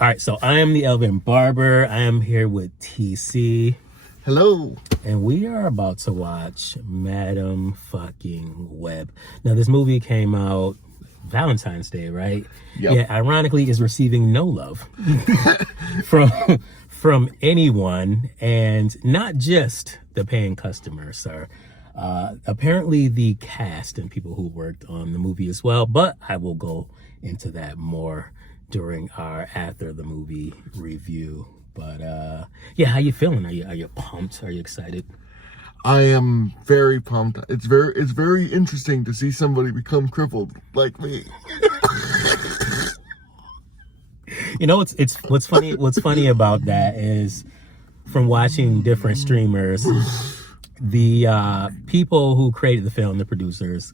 All right, so I am the Elvin Barber. I am here with TC. Hello. And we are about to watch Madam fucking Web. Now, this movie came out Valentine's Day, right? Yep. Yeah, ironically, is receiving no love from anyone, and not just the paying customers, sir. Apparently the cast and people who worked on the movie as well, but I will go into that more during our after the movie review. But yeah, how you feeling? Are you pumped? Are you excited? I am very pumped. It's very interesting to see somebody become crippled like me. You know, it's what's funny about that is, from watching different streamers, the people who created the film, the producers,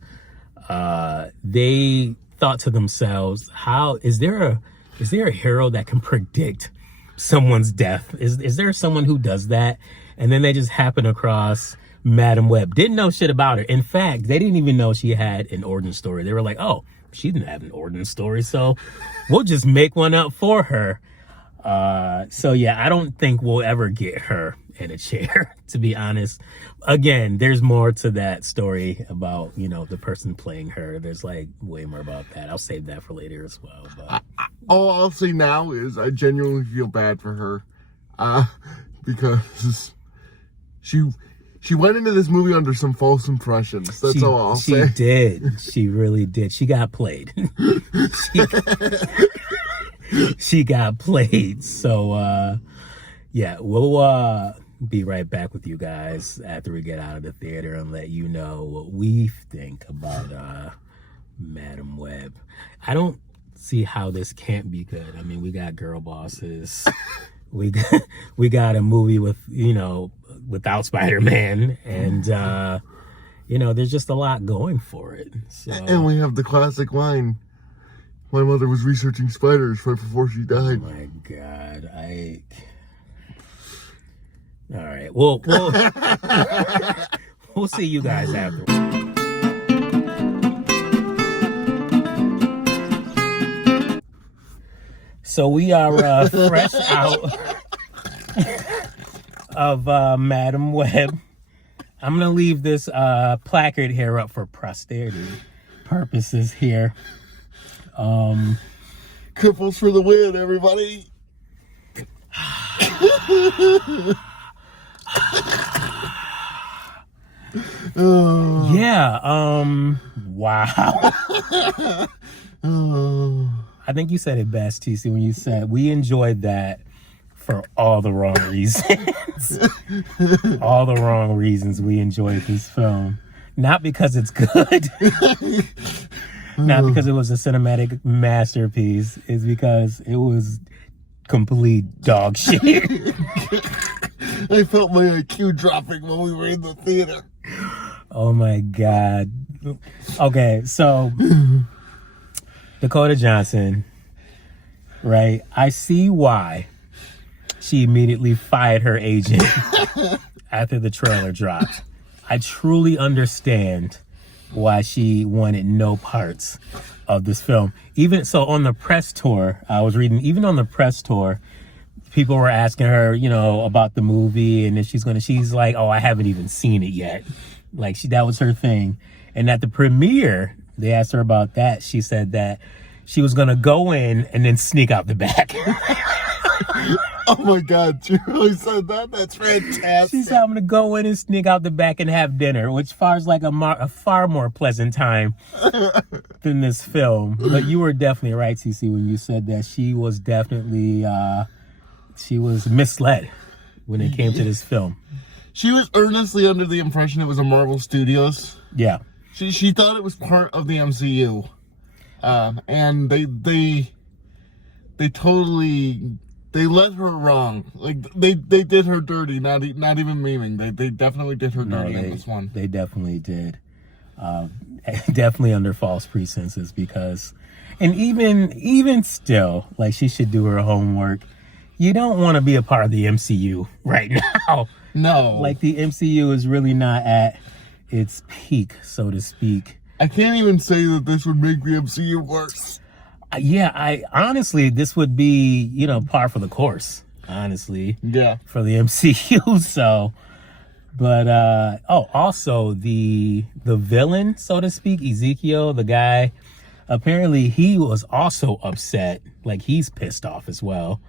they thought to themselves, how is there a hero that can predict someone's death? Is there someone who does that? And then they just happened across Madam Web. Didn't know shit about her. In fact, they didn't even know she had an origin story. They were like, oh, she didn't have an origin story, so we'll just make one up for her. So yeah, I don't think we'll ever get her in a chair, to be honest. Again, there's more to that story about, you know, the person playing her. There's like way more about that. I'll save that for later as well. But all I'll say now is I genuinely feel bad for her, because she went into this movie under some false impressions. That's all I'll say. She did. She really did. She got played. She got played. So yeah, we'll be right back with you guys after we get out of the theater and let you know what we think about Madam Web. I don't see how this can't be good. I mean, we got girl bosses. we got a movie with, you know, without Spider-Man, and you know, there's just a lot going for it. So. And we have the classic line, my mother was researching spiders right before she died. Oh my God, all right, we'll we'll see you guys after. So we are fresh out of Madam Web. I'm gonna leave this placard here up for posterity purposes here. Cripples for the win, everybody. Yeah, wow. I think you said it best, TC, when you said we enjoyed that for all the wrong reasons. All the wrong reasons we enjoyed this film. Not because it's good. Not because it was a cinematic masterpiece. It's because it was complete dog shit. I felt my IQ dropping when we were in the theater. Oh my God. Okay, so Dakota Johnson, right? I see why she immediately fired her agent after the trailer dropped. I truly understand why she wanted no parts of this film. Even so, on the press tour, I was reading, even on the press tour, people were asking her, you know, about the movie, and if she's like, oh, I haven't even seen it yet. Like, that was her thing. And at the premiere, they asked her about that. She said that she was going to go in and then sneak out the back. Oh my God, she really said that? That's fantastic. She said, I'm going to go in and sneak out the back and have dinner, which feels like a far more pleasant time than this film. But you were definitely right, TC, when you said that she was definitely, she was misled when it came to this film. She was earnestly under the impression it was a Marvel Studios. Yeah. She thought it was part of the MCU. And they totally... They let her wrong. Like, they did her dirty, not even memeing. They definitely did her dirty in this one. They definitely did. Definitely under false pretenses, because, and even still, like, she should do her homework. You don't want to be a part of the MCU right now. No. Like, the MCU is really not at its peak, so to speak. I can't even say that this would make the MCU worse. Yeah, I honestly, this would be, you know, par for the course, honestly, Yeah. for the MCU. So, but also the villain, so to speak, Ezekiel, the guy, apparently he was also upset, like he's pissed off as well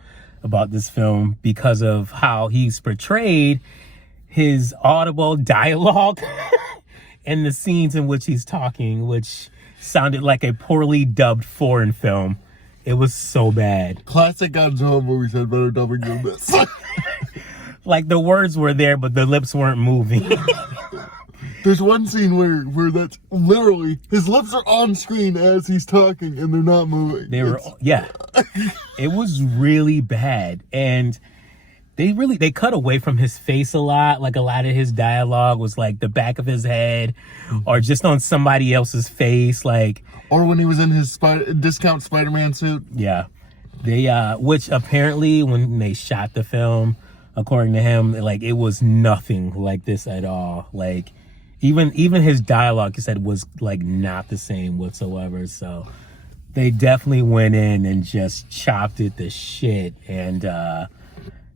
about this film because of how he's portrayed his audible dialogue in the scenes in which he's talking, which sounded like a poorly dubbed foreign film. It was so bad. Classic Godzilla movies had better dubbing than this. Like the words were there, but the lips weren't moving. There's one scene where that's literally his lips are on screen as he's talking and they're not moving. It was really bad. And they cut away from his face a lot. Like a lot of his dialogue was like the back of his head or just on somebody else's face. Like, or when he was in his discount Spider-Man suit. Yeah. They, which apparently when they shot the film, according to him, like it was nothing like this at all. Like even his dialogue, he said, was like not the same whatsoever. So they definitely went in and just chopped it to shit. And,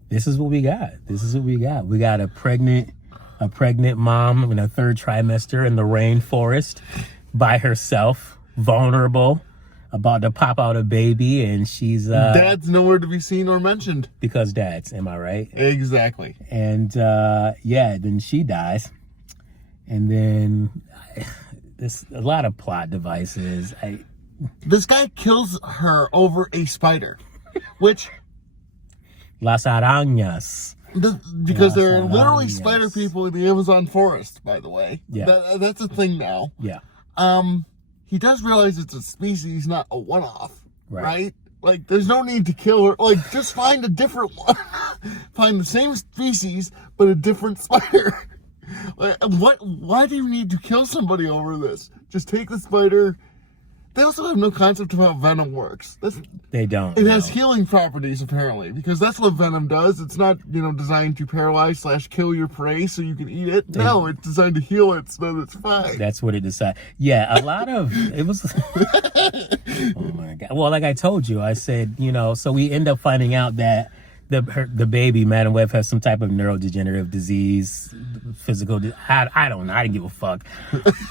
this is what we got. We got a pregnant mom in her third trimester in the rainforest by herself, vulnerable, about to pop out a baby, and she's Dad's nowhere to be seen or mentioned. Because dad's, am I right? Exactly. And then she dies. And then there's a lot of plot devices. This guy kills her over a spider, which Las arañas. Because there are literally spider people in the Amazon forest, by the way. Yeah. That's a thing now. Yeah. He does realize it's a species, not a one-off, right? Like, there's no need to kill her. Like, just find a different one. Find the same species, but a different spider. Like, why do you need to kill somebody over this? Just take the spider. They also have no concept of how venom works. They don't. It has healing properties, apparently, because that's what venom does. It's not, designed to paralyze / kill your prey so you can eat it. No, it's designed to heal it so that it's fine. That's what it decided. Yeah, a lot of it was. Oh my God. Well, like I told you, I said, so we end up finding out that the baby, Madam Web, has some type of neurodegenerative disease, physical. I don't know. I didn't give a fuck.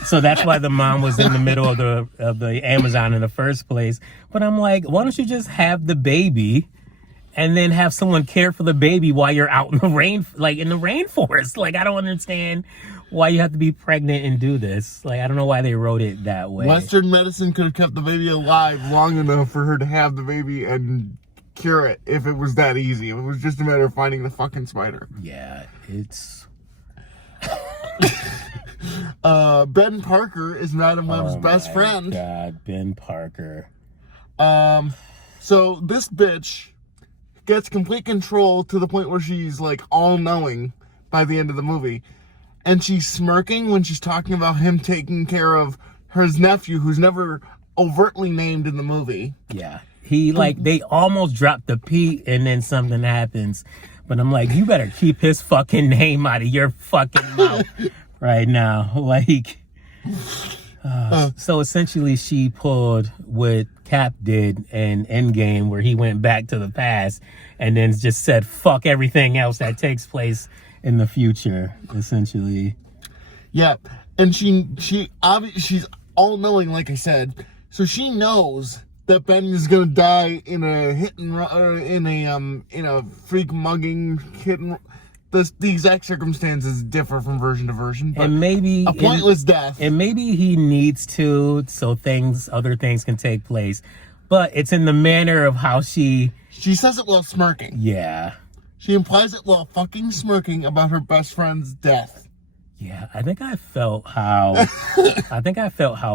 So that's why the mom was in the middle of the Amazon in the first place. But I'm like, why don't you just have the baby, and then have someone care for the baby while you're out in the rainforest? Like, I don't understand why you have to be pregnant and do this. Like, I don't know why they wrote it that way. Western medicine could have kept the baby alive long enough for her to have the baby and cure it if it was that easy. If it was just a matter of finding the fucking spider. Yeah, it's... Ben Parker is Madam Web's best friend. God, Ben Parker. So this bitch gets complete control to the point where she's like all-knowing by the end of the movie. And she's smirking when she's talking about him taking care of her nephew, who's never overtly named in the movie. Yeah. They almost dropped the P and then something happens. But I'm like, you better keep his fucking name out of your fucking mouth right now. Like, so essentially she pulled what Cap did in Endgame, where he went back to the past and then just said, fuck everything else that takes place in the future, essentially. Yeah. And she's all knowing, like I said. So she knows that Ben is gonna die in a hit and run, or in a freak mugging hit and. The exact circumstances differ from version to version, but and maybe a pointless death. And maybe he needs to, so other things can take place. But it's in the manner of how she says it while smirking. Yeah. She implies it while fucking smirking about her best friend's death. Yeah, I think I felt how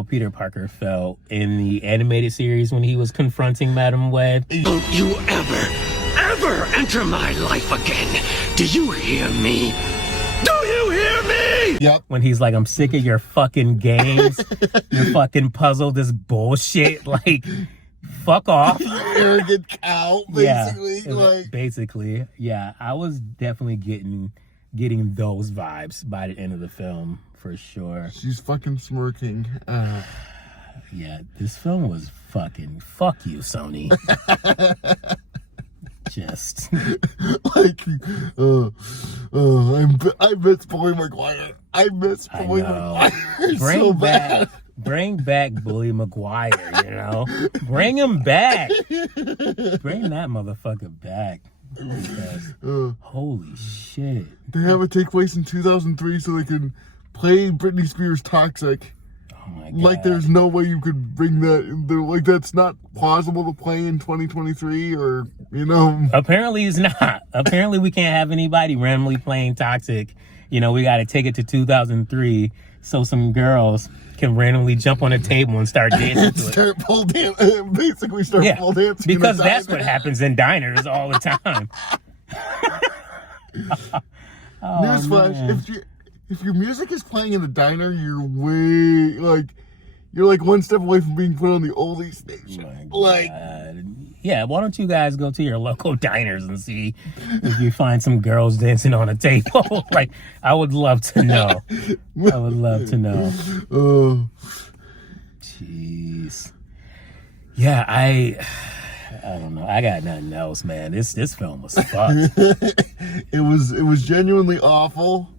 Peter Parker felt in the animated series when he was confronting Madam Web. Don't you ever enter my life again. Do you hear me? Do you hear me? Yep. When he's like, I'm sick of your fucking games, your fucking puzzle, this bullshit. Like, fuck off. Arrogant cow, basically. Yeah, basically, yeah. I was definitely getting those vibes by the end of the film, for sure. She's fucking smirking. Yeah, this film was fucking fuck you, Sony. Just like, I miss Bully Maguire. I miss Bully Maguire so bad. Bring back Bully Maguire, you know? Bring him back. Bring that motherfucker back. Holy shit. They have it take place in 2003 so they can play Britney Spears' Toxic. Oh my God. Like there's no way you could bring that, like that's not plausible to play in 2023 or, you know. Apparently it's not. Apparently we can't have anybody randomly playing Toxic. You know, we got to take it to 2003 so some girls can randomly jump on a table and start dancing to start pole dancing. Basically start pole dancing. Because that's what happens in diners all the time. Newsflash, if your music is playing in a diner, you're like one step away from being put on the oldie station. Yeah, why don't you guys go to your local diners and see if you find some girls dancing on a table? Like, I would love to know. I would love to know. Oh, jeez. Yeah, I don't know. I got nothing else, man. This film was fucked. It was genuinely awful.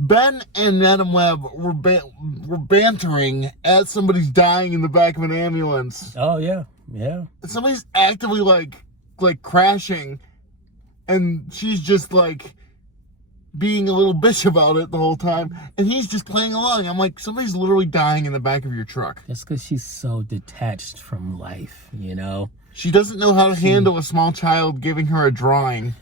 Ben and Madam Web were bantering as somebody's dying in the back of an ambulance. Oh yeah. Somebody's actively like crashing, and she's just like being a little bitch about it the whole time, and he's just playing along. I'm like, somebody's literally dying in the back of your truck. That's because she's so detached from life, you know? She doesn't know how to handle a small child giving her a drawing.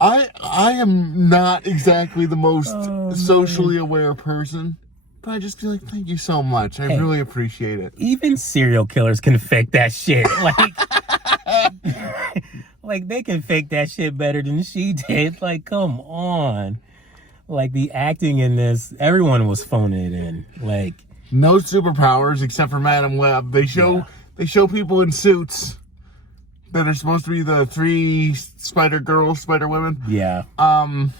I am not exactly the most socially aware person, but I just feel like, thank you so much. I really appreciate it. Even serial killers can fake that shit. Like they can fake that shit better than she did. Like, come on. Like the acting in this, everyone was phoning it in. Like no superpowers except for Madam Web. They show people in suits that are supposed to be the 3 Spider Girls, Spider Women. Yeah. None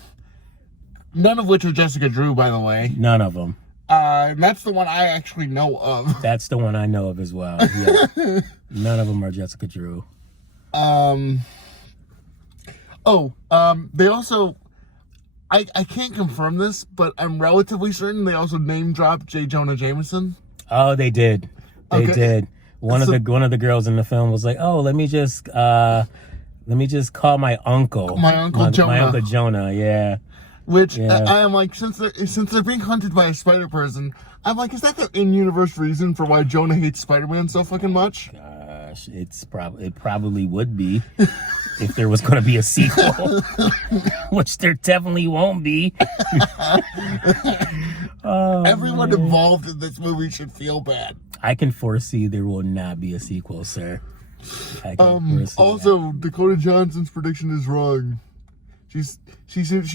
of which are Jessica Drew, by the way. None of them. That's the one I actually know of. That's the one I know of as well. Yeah. None of them are Jessica Drew. They also, I can't confirm this, but I'm relatively certain they also name dropped J. Jonah Jameson. Oh, they did. They did. One of the girls in the film was like, "Oh, let me just call my uncle, my Uncle Jonah." Yeah. Which I am like, since they're being hunted by a spider person, I'm like, is that the in-universe reason for why Jonah hates Spider-Man so fucking much? Gosh, it probably would be if there was going to be a sequel, which there definitely won't be. Everyone involved in this movie should feel bad. I can foresee there will not be a sequel, sir. Also, Dakota Johnson's prediction is wrong. She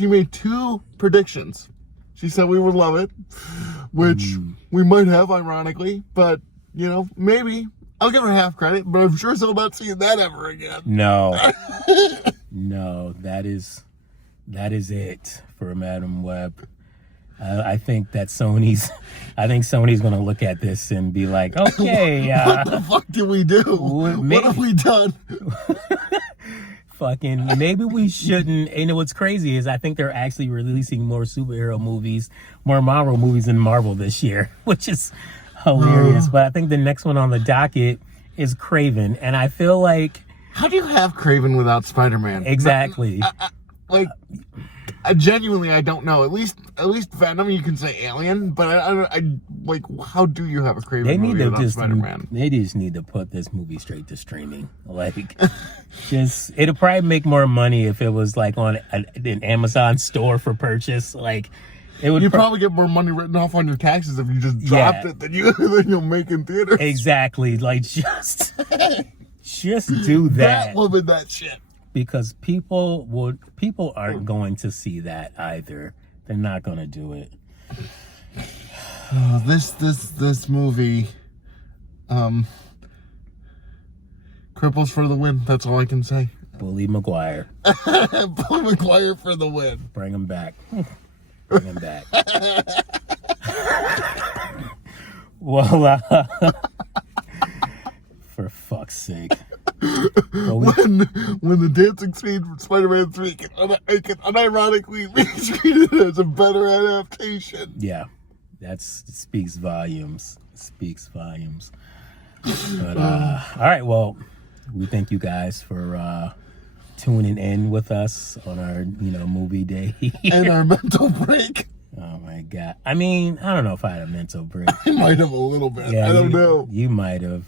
made 2 predictions. She said we would love it, which we might have, ironically, but you know, maybe. I'll give her half credit, but I'm sure still not seeing that ever again. No. No, that is it for Madam Web. I think Sony's going to look at this and be like, okay. What the fuck did we do? What have we done? Fucking, maybe we shouldn't. And what's crazy is I think they're actually releasing more superhero movies, more Marvel movies than Marvel this year, which is hilarious. But I think the next one on the docket is Kraven. And I feel like... How do you have Kraven without Spider-Man? Exactly. I genuinely, I don't know. At least Venom, you can say Alien, but I like, how do you have a Kraven movie without Spider-Man? They just need to put this movie straight to streaming. Like, it'll probably make more money if it was like on an Amazon store for purchase. Like, it would. You'd probably get more money written off on your taxes if you just dropped it than you'll make in theaters. Exactly. Like, just do that. That shit. Because people aren't going to see that either. They're not going to do it. This movie, cripples for the win. That's all I can say. Bully Maguire. Bully Maguire for the win. Bring him back. Bring him back. Well, for fuck's sake. Well, when the dancing scene from Spider-Man 3 can unironically be treated as a better adaptation. Yeah, it speaks volumes. Speaks volumes. But all right, well, we thank you guys for tuning in with us on our movie day And our mental break. Oh my god! I mean, I don't know if I had a mental break. I might have a little bit. Yeah, I don't know. You might have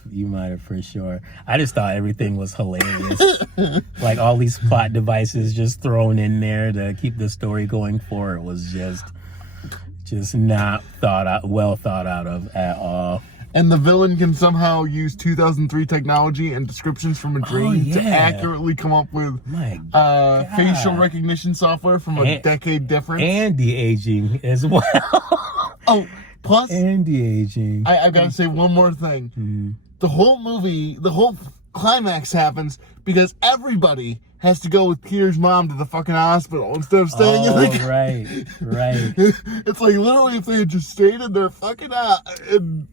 for sure. I just thought everything was hilarious. Like all these plot devices just thrown in there to keep the story going forward was just not well thought out of at all. And the villain can somehow use 2003 technology and descriptions from a dream to accurately come up with facial recognition software from a decade difference. And de-aging as well. Oh, plus... And de-aging. I gotta say one more thing. Mm-hmm. The whole movie, the whole climax happens because everybody has to go with Peter's mom to the fucking hospital instead of staying in the... right. It's like literally if they had just stayed in their fucking in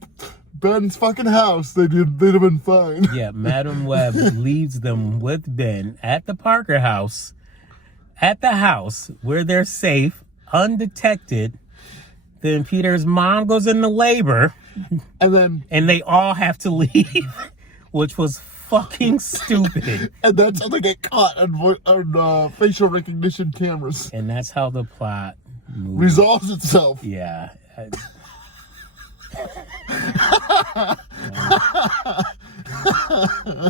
Ben's fucking house, they'd have been fine. Yeah, Madam Web leaves them with Ben at the Parker house, at the house where they're safe, undetected. Then Peter's mom goes into labor, and they all have to leave, which was fucking stupid. And that's how they get caught on facial recognition cameras. And that's how the plot resolves itself. Yeah.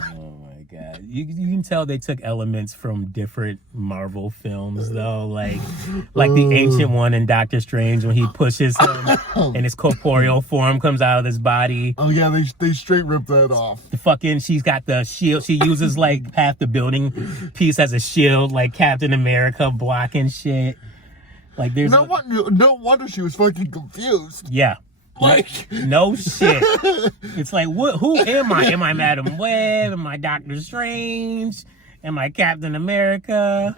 Oh my god! You can tell they took elements from different Marvel films, though, like the ancient one in Doctor Strange when he pushes him and his corporeal form comes out of his body. Oh yeah, they straight ripped that off. She's got the shield. She uses like half the building piece as a shield, like Captain America blocking shit. Like there's no wonder she was fucking confused. Yeah. Like no shit. It's like, who am I? Am I Madam Web? Am I Doctor Strange? Am I Captain America?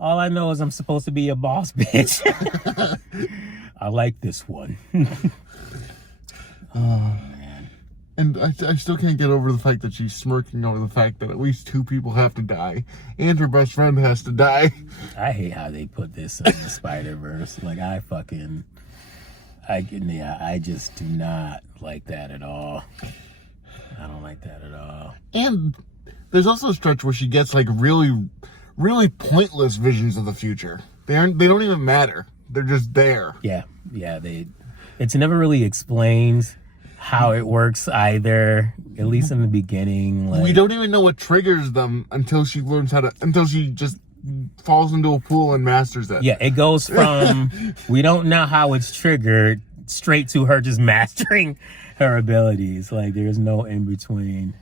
All I know is I'm supposed to be a boss bitch. I like this one. Oh man. And I still can't get over the fact that she's smirking over the fact that at least 2 people have to die. And her best friend has to die. I hate how they put this in the Spider-Verse. Like, I just do not like that at all. I don't like that at all. And there's also a stretch where she gets like really, really pointless visions of the future. They don't even matter. They're just there. Yeah. It's never really explained how it works either, at least in the beginning. We don't even know what triggers them until she just falls into a pool and masters it. Yeah, it goes from we don't know how it's triggered straight to her just mastering her abilities. Like there's no in between.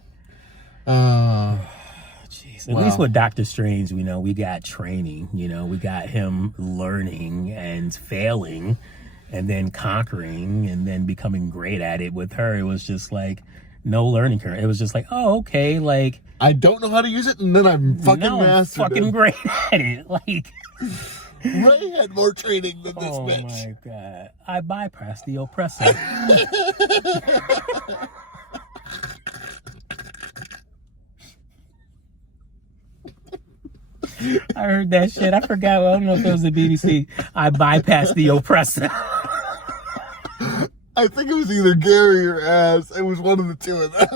Jeez. At least with Doctor Strange, we got training. We got him learning and failing, and then conquering, and then becoming great at it. With her, it was just like no learning curve. It was just like, oh, okay, like I don't know how to use it, and then I'm fucking great at it. Like Ray had more training than this bitch. Oh my god! I bypassed the oppressor. I heard that shit. I forgot. I don't know if it was the BBC. I bypassed the oppressor. I think it was either Gary or Az. It was one of the two of them.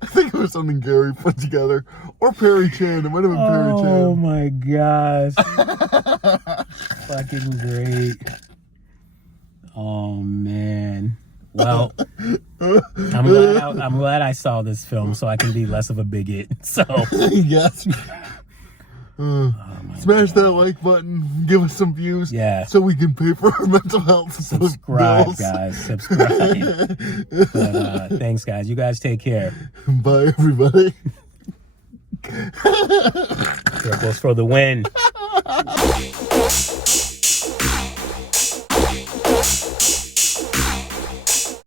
I think it was something Gary put together. Or Perry Chan. It might have been Perry Chan. Oh my gosh. Fucking great. Oh man. Well, I'm glad I saw this film so I can be less of a bigot. So yes. Smash that like button, give us some views, so we can pay for our mental health. Subscribe, guys. Subscribe. But, thanks, guys. You guys take care. Bye, everybody. Circles for the win.